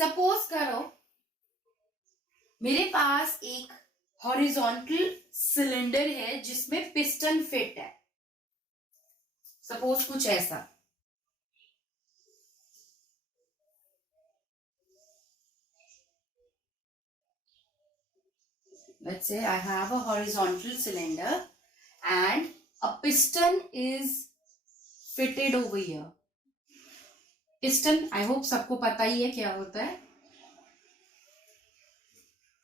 Suppose करो मेरे पास एक हॉरिजॉन्टल सिलेंडर है जिसमें पिस्टन फिट है। सपोज कुछ ऐसा। Let's say I have a horizontal cylinder and a piston is fitted over here. Piston I hope सबको पता ही है क्या होता है,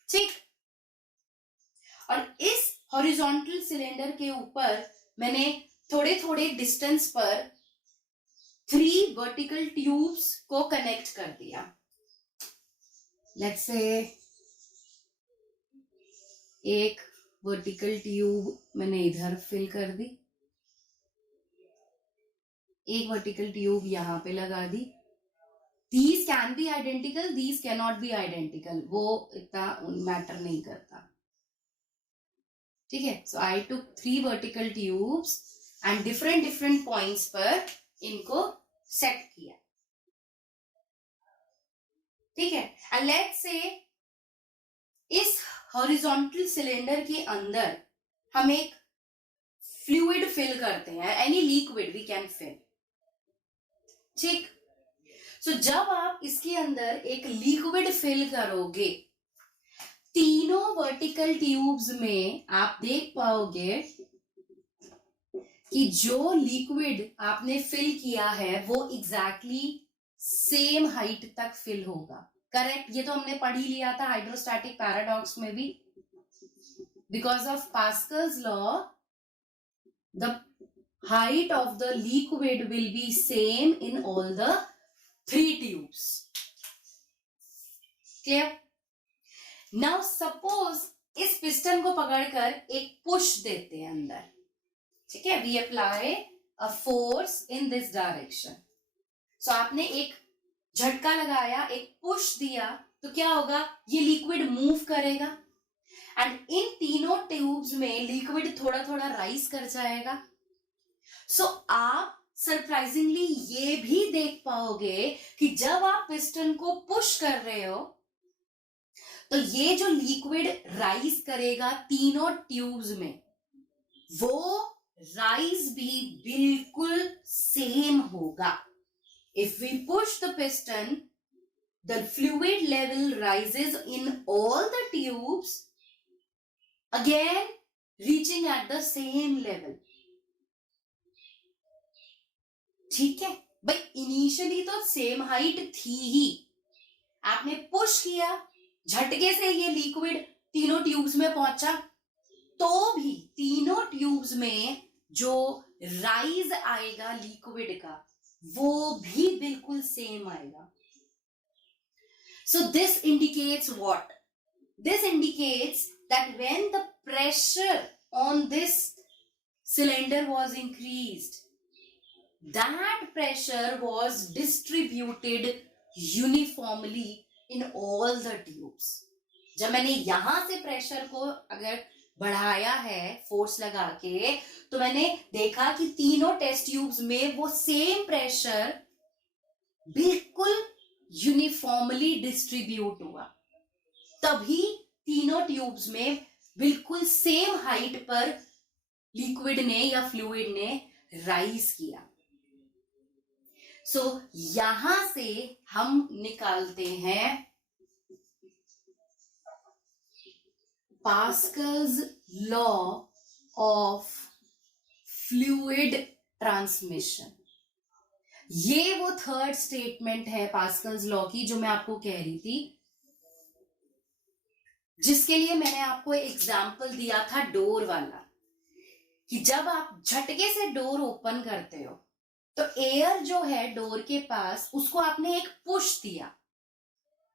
ठीक। और इस हॉरिजॉन्टल सिलेंडर के ऊपर मैंने थोड़े थोड़े डिस्टेंस पर 3 वर्टिकल ट्यूब्स को कनेक्ट कर दिया। लेट्स से एक वर्टिकल ट्यूब मैंने इधर फिल कर दी, एक वर्टिकल ट्यूब यहां पे लगा दी। These can be identical, these can not be identical, वो इतना मैटर नहीं करता, ठीक है। So I took 3 vertical tubes and different different points पर इनको सेट किया, ठीक है। एंड लेट्स से इस हॉरिजॉन्टल सिलेंडर के अंदर हम एक फ्लूइड फिल करते हैं, any liquid we can fill, ठीक। सो जब आप इसके अंदर एक लिक्विड फिल करोगे, तीनों वर्टिकल ट्यूब्स में आप देख पाओगे कि जो लिक्विड आपने फिल किया है वो एग्जैक्टली सेम हाइट तक फिल होगा, करेक्ट। ये तो हमने पढ़ ही लिया था हाइड्रोस्टैटिक पैराडॉक्स में भी। Because of Pascal's law the height of the liquid will be same in all the 3 tubes. Clear? Now suppose इस पिस्टन को पकड़कर एक पुश देते हैं अंदर, ठीक है। We apply a force in this direction. So आपने एक झटका लगाया, एक पुश दिया, तो क्या होगा, ये लिक्विड मूव करेगा एंड इन तीनों ट्यूब्स में लिक्विड थोड़ा थोड़ा राइज कर जाएगा। सो आप सरप्राइजिंगली ये भी देख पाओगे कि जब आप पिस्टन को पुश कर रहे हो तो ये जो लिक्विड राइज करेगा तीनों ट्यूब्स में, वो राइज भी बिल्कुल सेम होगा। If we push the piston, the fluid level rises in all the tubes, again reaching at the same level, ठीक है भाई। इनिशियली तो सेम हाइट थी ही, आपने पुश किया, झटके से ये लिक्विड तीनों ट्यूब्स में पहुंचा, तो भी तीनों ट्यूब्स में जो राइज आएगा लिक्विड का वो भी बिल्कुल सेम आएगा। So this indicates what? This indicates that when the pressure on this cylinder was increased, that pressure was distributed uniformly in all the tubes. जब मैंने यहां से प्रेशर को अगर बढ़ाया है फोर्स लगा के, तो मैंने देखा कि तीनों टेस्ट ट्यूब्स में वो सेम प्रेशर बिल्कुल यूनिफॉर्मली डिस्ट्रीब्यूट हुआ, तभी तीनों ट्यूब्स में बिल्कुल सेम हाइट पर लिक्विड ने या फ्लूइड ने राइज किया। सो यहां से हम निकालते हैं Pascal's law of fluid transmission. ये वो थर्ड स्टेटमेंट है पास्कल्स लॉ की जो मैं आपको कह रही थी, जिसके लिए मैंने आपको एग्जाम्पल दिया था डोर वाला, कि जब आप झटके से डोर ओपन करते हो तो एयर जो है डोर के पास, उसको आपने एक पुश दिया,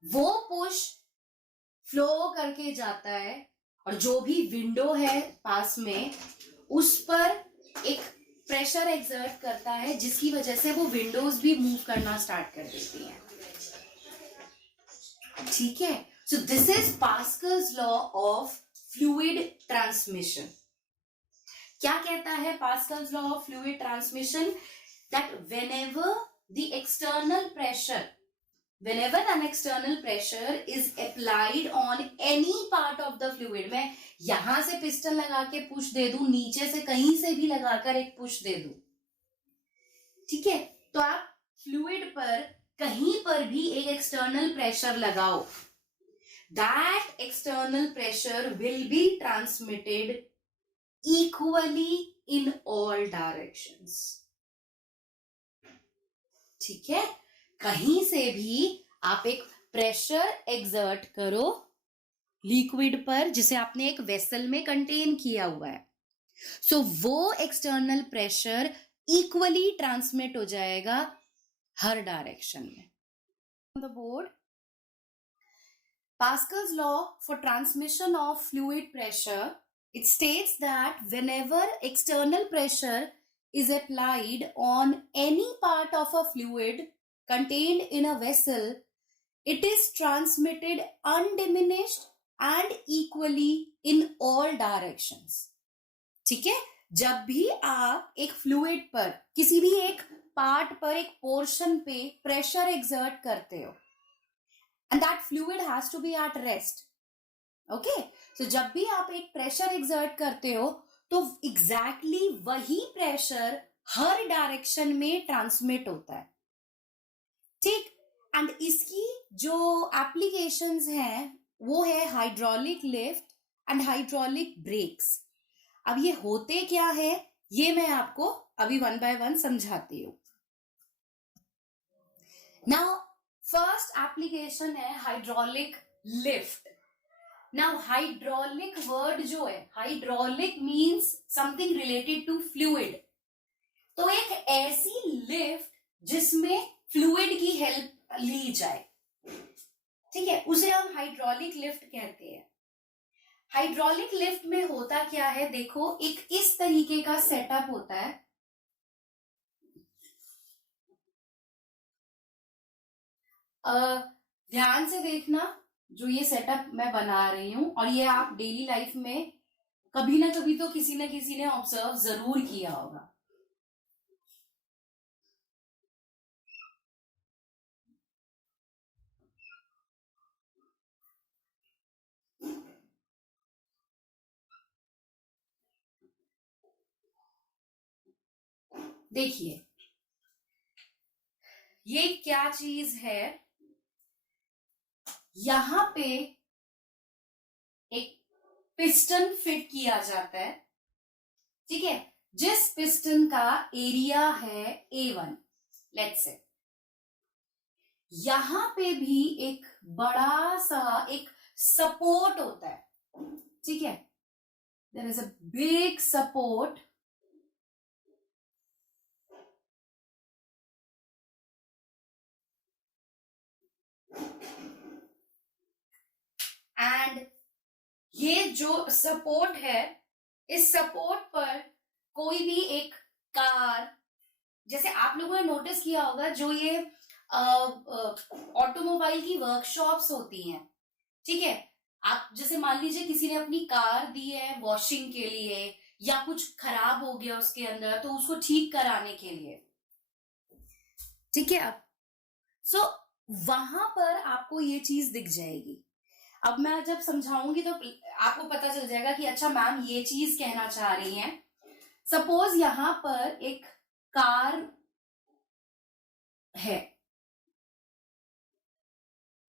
वो पुश फ्लो करके जाता है और जो भी विंडो है पास में उस पर एक प्रेशर एक्सर्ट करता है, जिसकी वजह से वो विंडोज भी मूव करना स्टार्ट कर देती हैं, ठीक है। So this is Pascal's law of fluid transmission. क्या कहता है Pascal's law of fluid transmission? That whenever the external pressure whenever an external pressure is applied on any part of the fluid, मैं यहां से पिस्टन लगा के push दे दूं, नीचे से कहीं से भी लगाकर एक पुश दे दूं, ठीक है, तो आप फ्लूइड पर कहीं पर भी एक एक्सटर्नल प्रेशर लगाओ, that external pressure will be transmitted equally in all directions. ठीक है, कहीं से भी आप एक प्रेशर एक्सर्ट करो लिक्विड पर जिसे आपने एक वेसल में कंटेन किया हुआ है, सो वो एक्सटर्नल प्रेशर इक्वली ट्रांसमिट हो जाएगा हर डायरेक्शन में. On the board, Pascal's law for transmission of fluid pressure, it states that whenever external pressure is applied on any part of a fluid contained in a vessel, it is transmitted undiminished and equally in all directions. ठीक है, जब भी आप एक fluid पर किसी भी एक पार्ट पर एक पोर्शन पे प्रेशर एक्सर्ट करते हो, and that fluid has to be at rest. Okay, so जब भी आप एक प्रेशर एक्सर्ट करते हो तो एग्जैक्टली वही प्रेशर हर डायरेक्शन में ट्रांसमिट होता है, ठीक. एंड इसकी जो एप्लीकेशंस हैं वो है hydraulic lift and hydraulic breaks. अब ये होते क्या है ये मैं आपको अभी वन बाय वन समझाती हूँ. नाउ फर्स्ट एप्लीकेशन है hydraulic lift. Now hydraulic word जो है, hydraulic means something related to fluid, तो एक ऐसी लिफ्ट जिसमें फ्लूइड की हेल्प ली जाए, ठीक है, उसे हम हाइड्रोलिक लिफ्ट कहते हैं. हाइड्रोलिक लिफ्ट में होता क्या है, देखो एक इस तरीके का सेटअप होता है. ध्यान से देखना जो ये सेटअप मैं बना रही हूं, और ये आप डेली लाइफ में कभी ना कभी तो किसी ना किसी ने ऑब्जर्व जरूर किया होगा. देखिए ये क्या चीज है, यहां पे एक पिस्टन फिट किया जाता है, ठीक है, जिस पिस्टन का एरिया है A1, लेट्स से. यहां पे भी एक बड़ा सा एक सपोर्ट होता है, ठीक है, there is a big support and ये जो सपोर्ट है, इस सपोर्ट पर कोई भी एक कार, जैसे आप लोगों ने नोटिस किया होगा जो ये ऑटोमोबाइल की वर्कशॉप्स होती हैं, ठीक है, आप जैसे मान लीजिए किसी ने अपनी कार दी है वॉशिंग के लिए या कुछ खराब हो गया उसके अंदर तो उसको ठीक कराने के लिए, ठीक है. अब सो वहां पर आपको ये चीज दिख जाएगी. अब मैं जब समझाऊंगी तो आपको पता चल जाएगा कि अच्छा मैम ये चीज कहना चाह रही हैं. सपोज यहां पर एक कार है,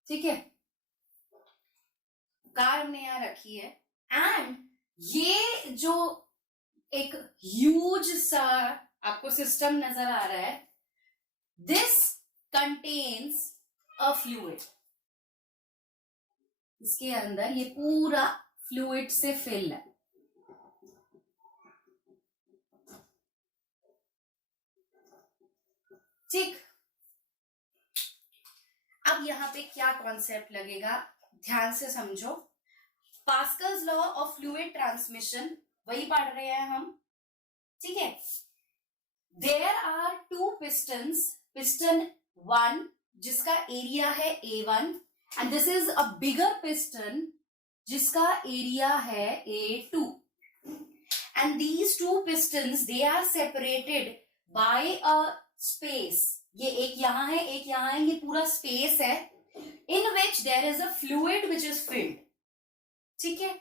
ठीक है, कार हमने यहां रखी है एंड ये जो एक ह्यूज सा आपको सिस्टम नजर आ रहा है, दिस कंटेन्स अ फ्लूइड. इसके अंदर ये पूरा फ्लूइड से फिल है, ठीक. अब यहाँ पे क्या कॉन्सेप्ट लगेगा, ध्यान से समझो. Pascal's law of fluid transmission वही पढ़ रहे हैं हम, ठीक है. There are two pistons, piston 1 जिसका एरिया है A1 and this is a bigger piston जिसका एरिया है A2, and these two pistons they are separated by a space, ये एक यहाँ है, एक यहाँ है, ये पूरा स्पेस है in which there is a fluid which is filled. ठीक है,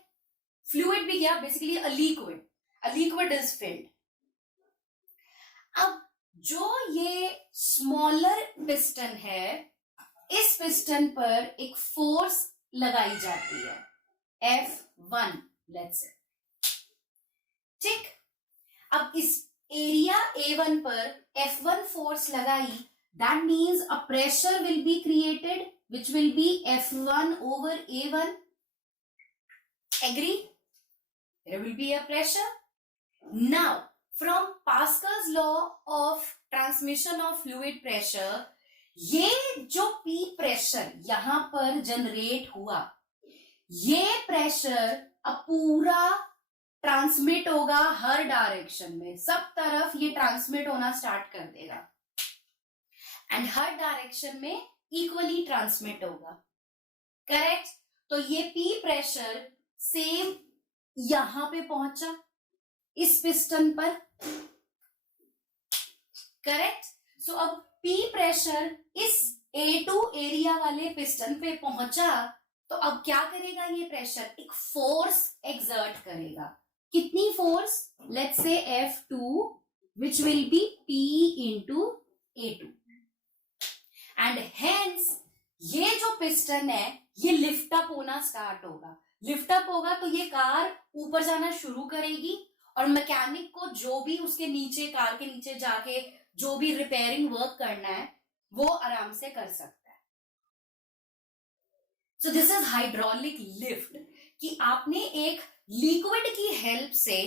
फ्लूइड भी क्या, basically a liquid is filled. अब जो ये स्मॉलर पिस्टन है, इस पिस्टन पर एक फोर्स लगाई जाती है F1, लेट्स से. ठीक, अब इस एरिया A1 पर F1 फोर्स लगाई, that means a pressure will be created which will be F1 over A1. Agree? There will be a pressure. Now, from Pascal's law of transmission of fluid pressure, ये जो P pressure यहां पर generate हुआ, ये pressure अब पूरा transmit होगा हर direction में, सब तरफ ये ट्रांसमिट होना स्टार्ट कर देगा एंड हर डायरेक्शन में इक्वली ट्रांसमिट होगा. करेक्ट? तो ये P प्रेशर सेम यहां पे पहुंचा इस पिस्टन पर. करेक्ट? सो अब P प्रेशर इस A2 एरिया वाले पिस्टन पे पहुंचा, तो अब क्या करेगा ये प्रेशर, एक फोर्स एक्सर्ट करेगा. कितनी force? Let's say F2 which will be P into A2 and hence ये जो पिस्टन है ये लिफ्ट अप होना स्टार्ट होगा. लिफ्ट अप होगा तो ये कार ऊपर जाना शुरू करेगी और मैकेनिक को जो भी उसके नीचे, कार के नीचे जाके जो भी रिपेयरिंग वर्क करना है वो आराम से कर सकता है. So this is hydraulic lift, कि आपने एक लिक्विड की हेल्प से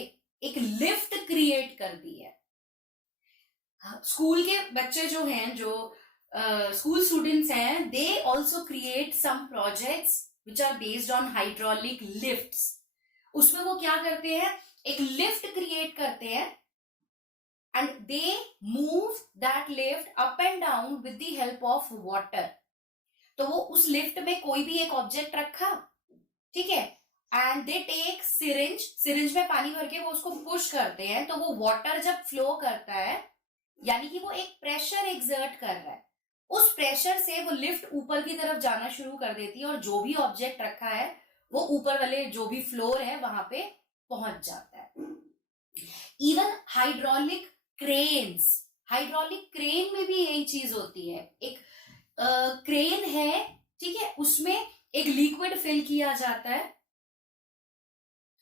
एक लिफ्ट क्रिएट कर दी है. स्कूल के बच्चे जो हैं, जो स्कूल स्टूडेंट्स हैं, they also create some projects which are based on hydraulic lifts. उसमें वो क्या करते हैं, एक लिफ्ट क्रिएट करते हैं and they move that lift up and down with the help of water. तो वो उस लिफ्ट में कोई भी एक ऑब्जेक्ट रखा, ठीक है, एंड दे टेक सिरिंज में पानी भर के वो उसको पुश करते हैं, तो वो वाटर जब फ्लो करता है यानी कि वो एक प्रेशर एक्सर्ट कर रहा है, उस प्रेशर से वो लिफ्ट ऊपर की तरफ जाना शुरू कर देती है और जो भी ऑब्जेक्ट रखा है वो ऊपर वाले जो भी फ्लोर है वहां पे पहुंच जाता है. इवन हाइड्रोलिक क्रेन में भी यही चीज होती है. एक क्रेन है, ठीक है, उसमें एक लिक्विड फिल किया जाता है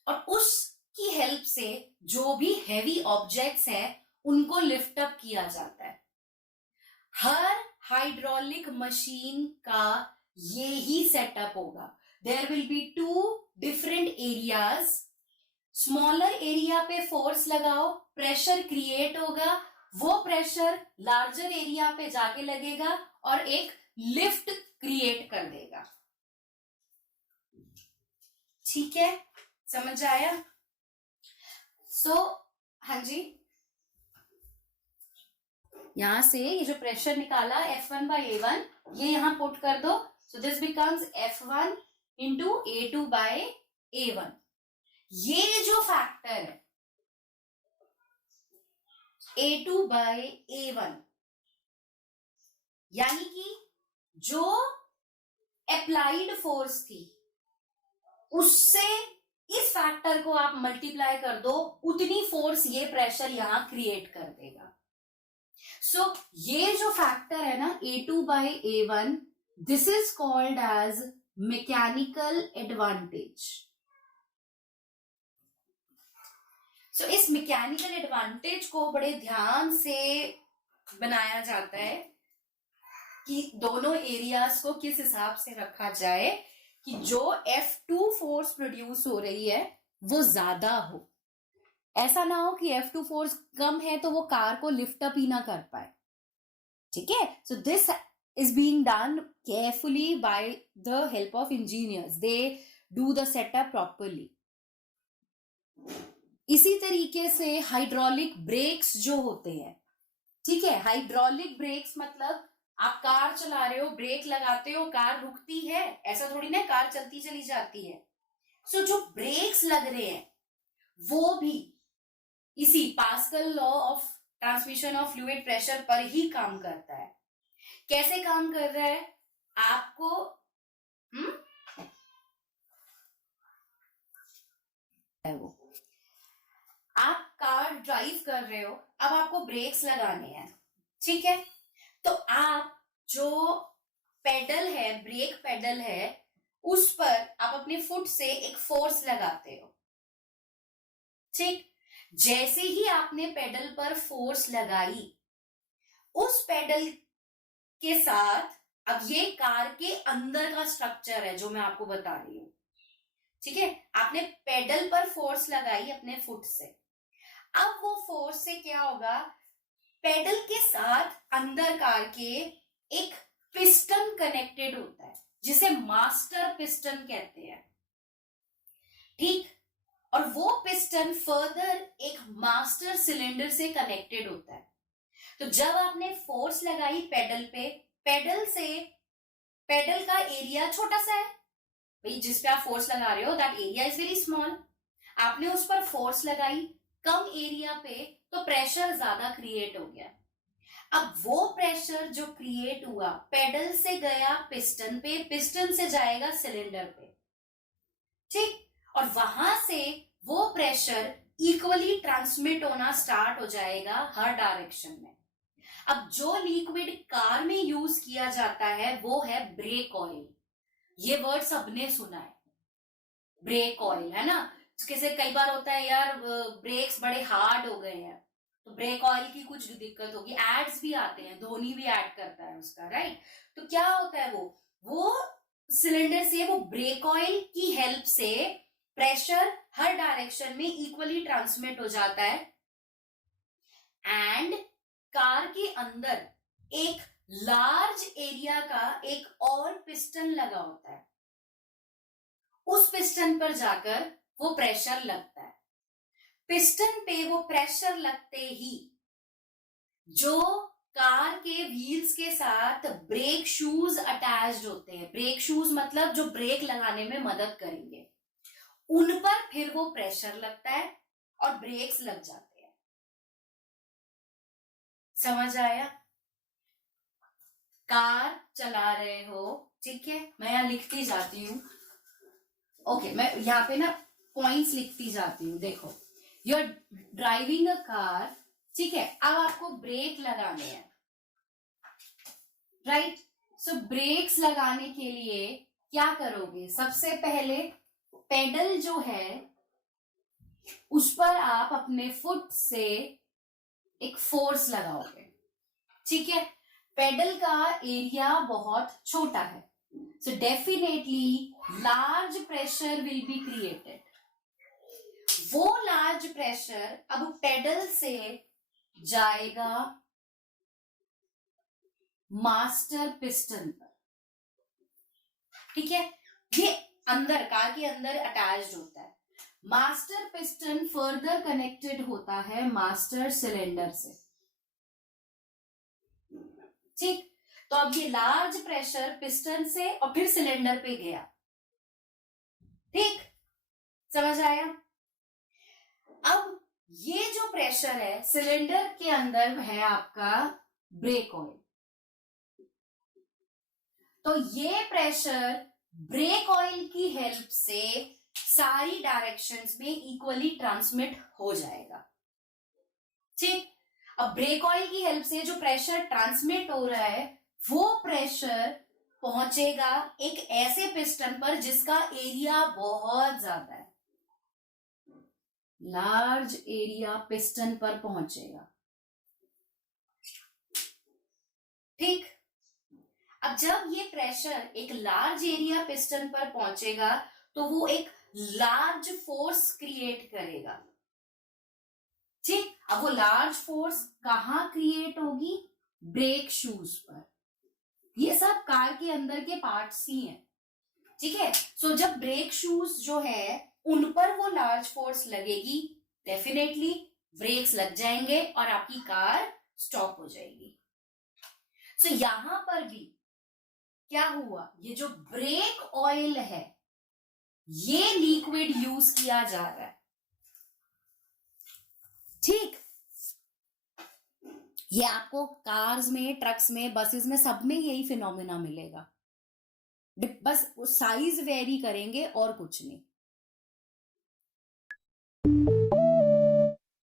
और उसकी हेल्प से जो भी हैवी ऑब्जेक्ट्स हैं उनको लिफ्ट अप किया जाता है. हर हाइड्रोलिक मशीन का ये ही सेटअप होगा. There will be 2 different areas. Smaller area पे फोर्स लगाओ, प्रेशर क्रिएट होगा, वो प्रेशर लार्जर एरिया पे जाके लगेगा और एक लिफ्ट क्रिएट कर देगा. ठीक है, समझ आया? हाँ जी, यहां से ये जो प्रेशर निकाला F1 by A1 ये यहां पुट कर दो. So this becomes F1 into A2 by A1. ये जो फैक्टर है A2 by A1 यानी कि जो अप्लाइड फोर्स थी उससे इस फैक्टर को आप मल्टीप्लाई कर दो, उतनी फोर्स ये प्रेशर यहां क्रिएट कर देगा. सो ये जो फैक्टर है ना A2 by A1, this is called as mechanical advantage. So इस मैकेनिकल एडवांटेज को बड़े ध्यान से बनाया जाता है कि दोनों एरियाज को किस हिसाब से रखा जाए कि जो F2 फोर्स प्रोड्यूस हो रही है वो ज्यादा हो. ऐसा ना हो कि F2 फोर्स कम है तो वो कार को लिफ्ट अप ही ना कर पाए. ठीक है, so this is being done carefully by the help of engineers. They do the setup properly. इसी तरीके से हाइड्रोलिक ब्रेक्स जो होते हैं, ठीक है, हाइड्रोलिक ब्रेक्स मतलब आप कार चला रहे हो, ब्रेक लगाते हो, कार रुकती है, ऐसा थोड़ी ना कार चलती चली जाती है. सो जो ब्रेक्स लग रहे हैं वो भी इसी pascal law of transmission of fluid pressure पर ही काम करता है। कैसे काम कर रहा है आपको वो आप कार ड्राइव कर रहे हो, अब आपको ब्रेक्स लगाने हैं, ठीक है। तो आप जो पेडल है, ब्रेक पेडल है, उस पर आप अपने फुट से एक फोर्स लगाते हो, ठीक। जैसे ही आपने पेडल पर फोर्स लगाई, उस पेडल के साथ अब ये कार के अंदर का स्ट्रक्चर है जो मैं आपको बता रही हूं, ठीक है। आपने पेडल पर फोर्स लगाई अपने फुट से, अब वो फोर्स से क्या होगा, पेडल के साथ अंदर कार के एक पिस्टन कनेक्टेड होता है जिसे मास्टर पिस्टन कहते हैं, ठीक। और वो पिस्टन फर्दर एक मास्टर सिलेंडर से कनेक्टेड होता है। तो जब आपने फोर्स लगाई पेडल पे, पेडल का एरिया छोटा सा है भाई, जिस पे आप फोर्स लगा रहे हो that area is very small. आपने उस पर फोर्स लगाई कम एरिया पे, तो प्रेशर ज्यादा क्रिएट हो गया। अब वो प्रेशर जो क्रिएट हुआ पेडल से गया पिस्टन पे, पिस्टन से जाएगा सिलेंडर पे, ठीक। और वहां से वो प्रेशर इक्वली ट्रांसमिट होना स्टार्ट हो जाएगा हर डायरेक्शन में। अब जो लिक्विड कार में यूज किया जाता है वो है ब्रेक ऑयल। ये वर्ड सबने सुना है, ब्रेक ऑयल, है ना। कैसे कई बार होता है यार ब्रेक्स बड़े हार्ड हो गए हैं, तो ब्रेक ऑयल की कुछ दिक्कत होगी, एड्स भी आते हैं, धोनी भी ऐड करता है उसका, राइट। तो क्या होता है वो सिलेंडर से वो ब्रेक ऑयल की हेल्प से प्रेशर हर डायरेक्शन में इक्वली ट्रांसमिट हो जाता है, एंड कार के अंदर एक लार्ज एरिया का एक और पिस्टन लगा होता है, उस पिस्टन पर जाकर वो प्रेशर लगता है। पिस्टन पे वो प्रेशर लगते ही जो कार के व्हील्स के साथ ब्रेक शूज अटैच्ड होते हैं, ब्रेक शूज मतलब जो ब्रेक लगाने में मदद करेंगे, उन पर फिर वो प्रेशर लगता है और ब्रेक्स लग जाते हैं। समझ आया? कार चला रहे हो, ठीक है, मैं यहां लिखती जाती हूं, ओके, मैं यहाँ पे ना पॉइंट्स लिखती जाती हूँ। देखो, you are driving a car, ठीक है। अब आपको ब्रेक लगाने हैं, राइट। सो ब्रेक्स लगाने के लिए क्या करोगे, सबसे पहले पेडल जो है उस पर आप अपने फुट से एक फोर्स लगाओगे, ठीक है। पेडल का एरिया बहुत छोटा है, so definitely large pressure will be created. वो लार्ज प्रेशर अब पेडल से जाएगा मास्टर पिस्टन पर, ठीक है। ये अंदर कार के अंदर अटैच्ड होता है। मास्टर पिस्टन फर्दर कनेक्टेड होता है मास्टर सिलेंडर से, ठीक। तो अब ये लार्ज प्रेशर पिस्टन से और फिर सिलेंडर पे गया, ठीक, समझ आया। अब ये जो प्रेशर है सिलेंडर के अंदर है आपका ब्रेक ऑयल, तो ये प्रेशर ब्रेक ऑयल की हेल्प से सारी डायरेक्शंस में इक्वली ट्रांसमिट हो जाएगा, ठीक। अब ब्रेक ऑयल की हेल्प से जो प्रेशर ट्रांसमिट हो रहा है वो प्रेशर पहुंचेगा एक ऐसे पिस्टन पर जिसका एरिया बहुत ज्यादा है, लार्ज एरिया पिस्टन पर पहुंचेगा, ठीक। अब जब ये प्रेशर एक लार्ज एरिया पिस्टन पर पहुंचेगा तो वो एक लार्ज फोर्स क्रिएट करेगा, ठीक। अब वो लार्ज फोर्स कहां क्रिएट होगी, ब्रेक शूज पर। ये सब कार के अंदर के पार्ट्स ही हैं, ठीक है। सो जब ब्रेक शूज जो है उन पर वो लार्ज फोर्स लगेगी, डेफिनेटली ब्रेक्स लग जाएंगे और आपकी कार स्टॉप हो जाएगी। सो यहां पर भी क्या हुआ, ये जो ब्रेक ऑयल है ये लिक्विड यूज किया जा रहा है, ठीक। ये आपको कार्स में, ट्रक्स में, बसेस में, सब में यही फिनोमिना मिलेगा। बस साइज वेरी करेंगे और कुछ नहीं।